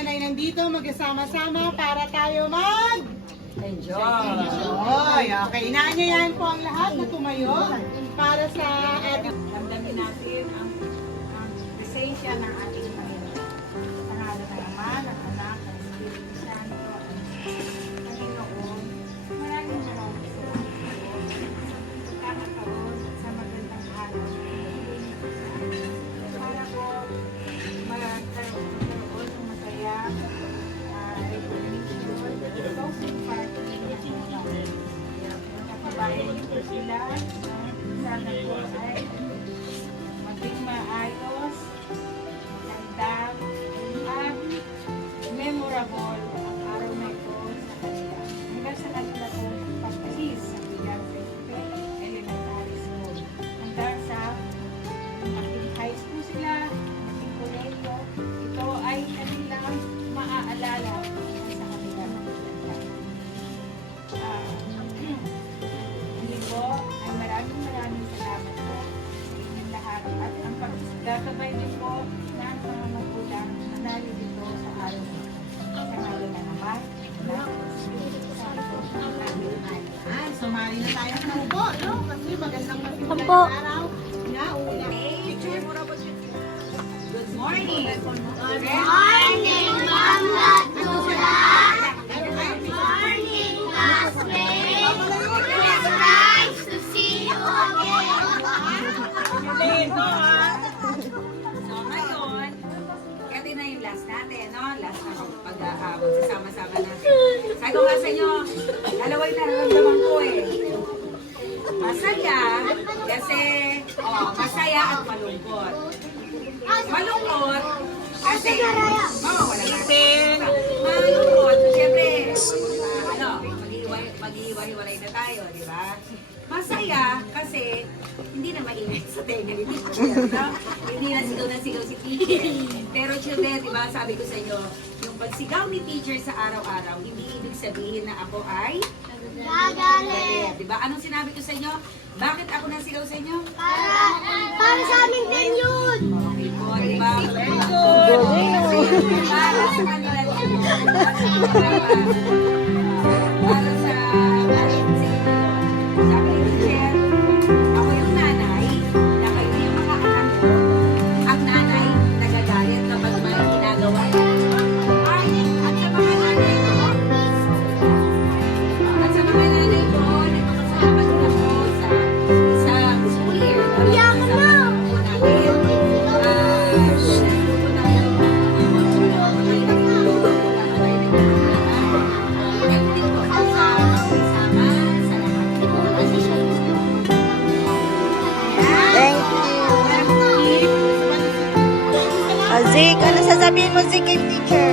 ngayon ay nandito magkasama-sama para tayo Enjoy! Okay, inaanyayahan po ang lahat na tumayo para sa ating... Damdamin natin ang presensya ng ating Panginoon. Sa ngalan ng Ama, ng Anak, ng Espiritu Santo, ang Panginoon. Maraming salamat sa pagkakataon sa magandang araw. Para po magkaroon ng masaya recognition, social party, kabayan niyo po sila. Sana po ay maging maayos, maganda, at memorable ang araw na ito sa kanila. Hanggang sa kanila po pag-alis sa Bilang Elementary School. Hanggang sa maging high school sila, maging kolehiyo, ito ay kanilang maaalala sa kanila ng maganda. Hindi po ay maraming salamat po sa inyong lahat at ang pagkakabay din po ng mga magulang na narito sa araw na ito. Sa ngalan na naman, Sumali na tayo ng upo, no? Kasi magandang masimulan ng araw na una. good morning! Good morning, Ma'am Latula. Good morning, classmates. It's nice to see you again. So ngayon, ito na yung last natin, no? Last na magsasama-sama natin. Sabi ko nga sa inyo, dalawa yung nararamdaman ko eh. Masaya, kasi, masaya at malungkot. Malungkot, kasi, wala natin. Malungkot, syempre, maghihiwa-hiwalay na tayo, di ba? Masaya, kasi, hindi na mainit sa tenga ni teacher, no? Hindi na sigaw si teacher. Pero children, di ba, sabi ko sa inyo, yung pagsigaw ni teacher sa araw-araw, hindi ibig sabihin na ako ay Gagalit. di ba? Anong sinabi ko sa inyo? Bakit ako nasigaw sa inyo? Para sa amin din yun. Okay po, di ba? Very good. Para sa kanila din. Para sa sabi ni teacher, ako yung nanay, na kayo yung mga anak ko. Ang nanay, nagagalit kapag may ginagawa. At sa mga nanay ko, nagpapasalamat din ako sa isang school year. Iyak na. Thank you. Zik, ano sasabihin mo, Zik, kay teacher?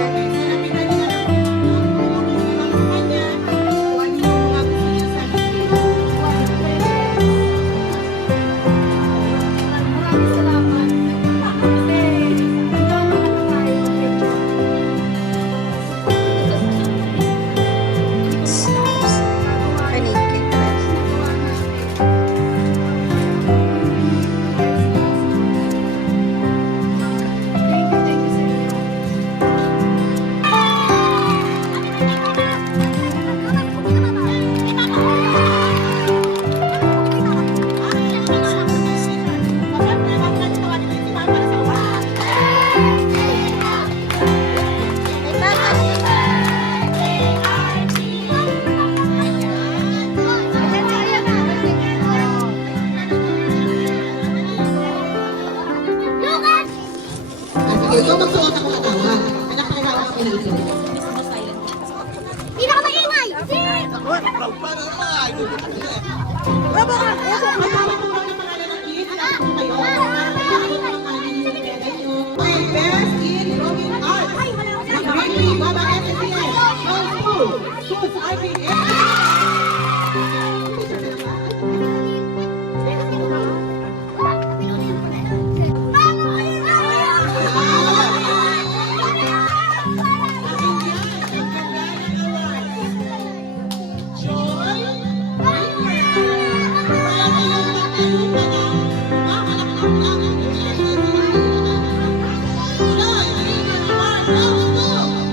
Ikaw magsuot ako ng tawa. Anak, pakihawak ako ng ito. Pinakamaingay. Best in Drawing Arts. Grade Baba SSCS. School. Schools RPS. Go!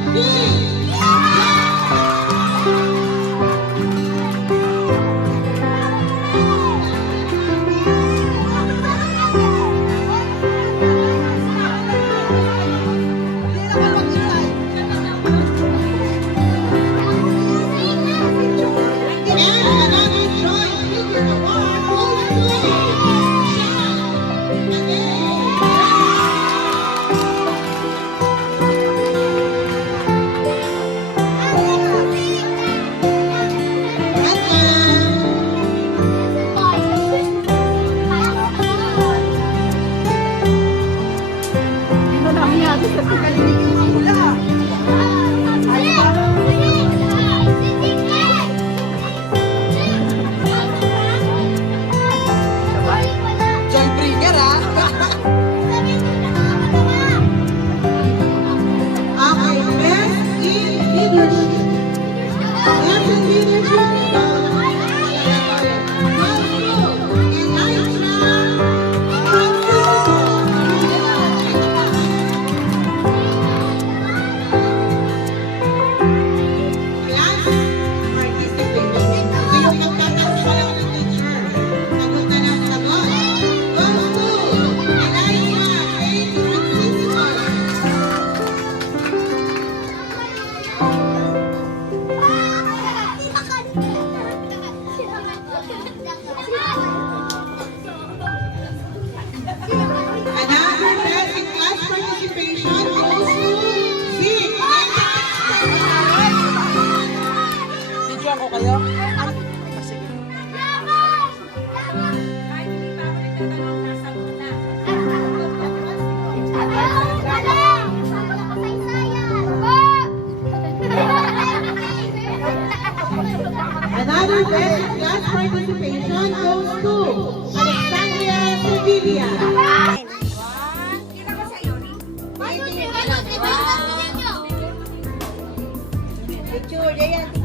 ko kayo? Sige. Kahit hindi pa ako nagtatanong, nasagot na. Another best class participation goes to Alexandria Sevilla. Picture, Jayan.